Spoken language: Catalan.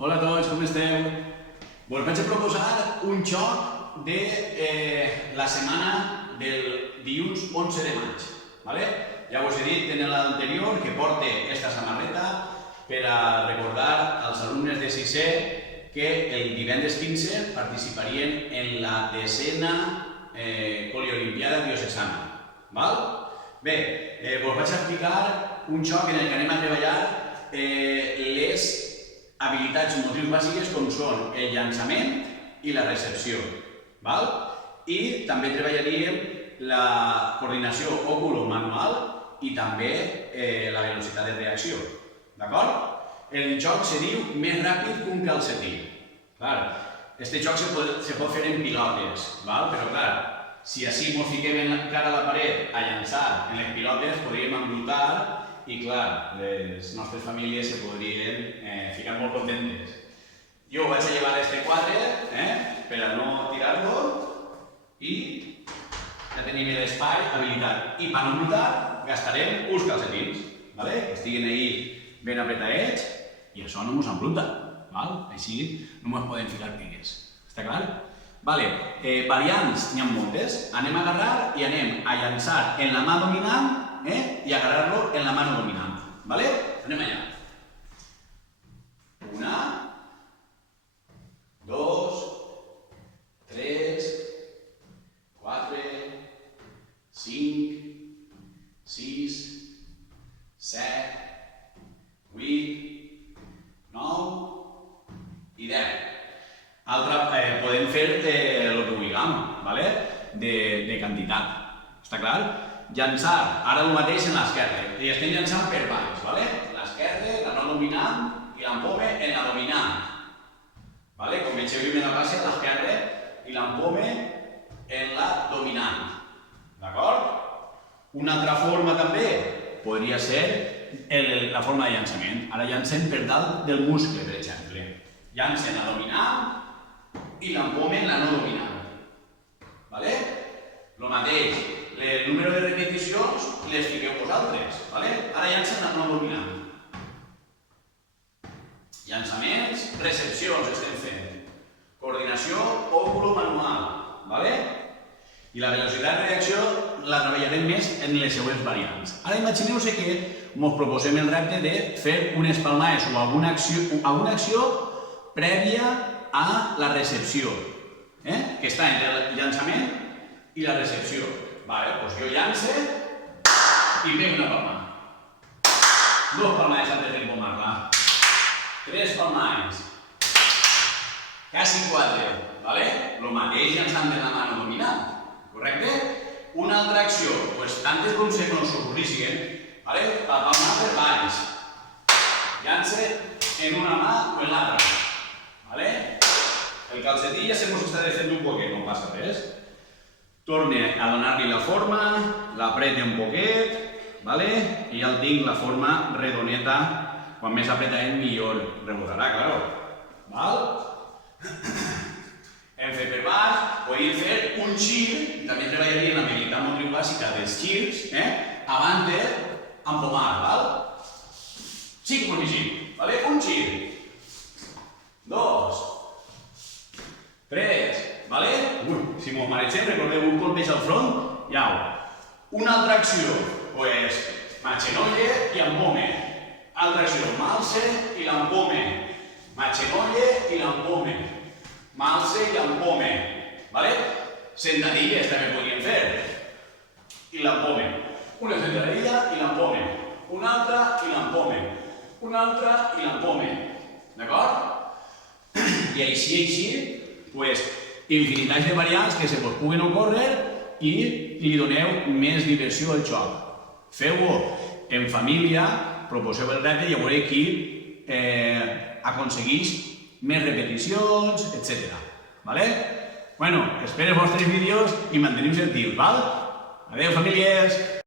Hola a tots, com esteu? Us vaig a proposar un joc de la setmana del dilluns 11 de maig. Ja us he dit en l'anterior que porte aquesta samarreta per a recordar als alumnes de sisè que el divendres 15 participarien en la 10a poliolimpiada diocesana. Bé, us vaig a explicar un joc en el que anem a treballar les habilitats motrius bàsiques com són el llançament i la recepció. I també treballaríem la coordinació òculo-manual i també la velocitat de reacció. El joc se diu més ràpid que un calcetí. Este joc se pot fer en pilotes, però clar, si així ens fiquem cara a la paret a llançar en les pilotes podríem embrutar i clar, les nostres famílies se podrien ficar molt contentes. Jo vaig a llevar este quadre per a no tirar-lo i ja tenim l'espai habilitat. I per no embrutar gastarem uns calcetins, que estiguin ahí ben apretadets i això no ens embruta. Així no ens podem ficar pigues. Està clar? Variants n'hi ha moltes. Anem a agarrar i anem a llançar en la mà dominant y agarrarlo en la mano dominante. Anem allà. 1, 2, 3, 4, 5, 6, 7, 8, 9 i 10. Podem fer el que vulguem, de quantitat. Està clar? Llançar, ara el mateix en l'esquerra, i estem llançant per baix, l'esquerra, la no dominant i l'empome en la dominant. Com vegeu en la classe, l'esquerra i l'empome en la dominant. D'acord? Una altra forma també podria ser la forma de llançament. Ara llancem per dalt del muscle, per exemple. Llancen la dominant i l'empome en la no dominant. El mateix. El número de repeticions les fiqueu vosaltres. Ara llancen la no dominant. Llançaments, recepcions estem fent. Coordinació òculo-manual. I la velocitat de reacció la treballarem més en les següents variants. Ara imagineu-vos que ens proposem el repte de fer unes palmades o alguna acció prèvia a la recepció, que està entre el llançament i la recepció. Doncs jo llance i pego una palma. 2 palmades antes d'empomar-la. 3 palmades. Quasi 4. El mateix llançant de la mà dominant. Correcte? Una altra acció, tantes com se nos ocorrissin, la palma per baix. Llance en una mà o en l'altra. El calcetí ja se mos està desfent un poquet, no passa res. Torne a donar-li la forma, l'aprete un poquet, i ja el tinc la forma redoneta, quan més apretat millor rebotarà, clar. Hem fet per baix, podem fer un gir, també treballaria en l'habilitat motriu bàsica dels girs, abans d'empomar. Sí que podem gir, un gir, 2, 3, si mos maregem, recordeu un colpeig al front, una altra acció, m'aixenolle i empome. Altra acció, m'alce i l'empome. M'aixenolle i l'empome. M'alce i l'empome. Sentadilles també podríem fer. I l'empome. Una sentadilla i l'empome. Una altra i l'empome. Una altra i l'empome. D'acord? I així, infinitats de variants que se vos puguen ocórrer i li doneu més diversió al joc. Feu-ho en família, proposeu el repte i ja veureu qui aconsegueix més repeticions, etc. Espero els vostres vídeos i manteniu actius. Adéu, famílies!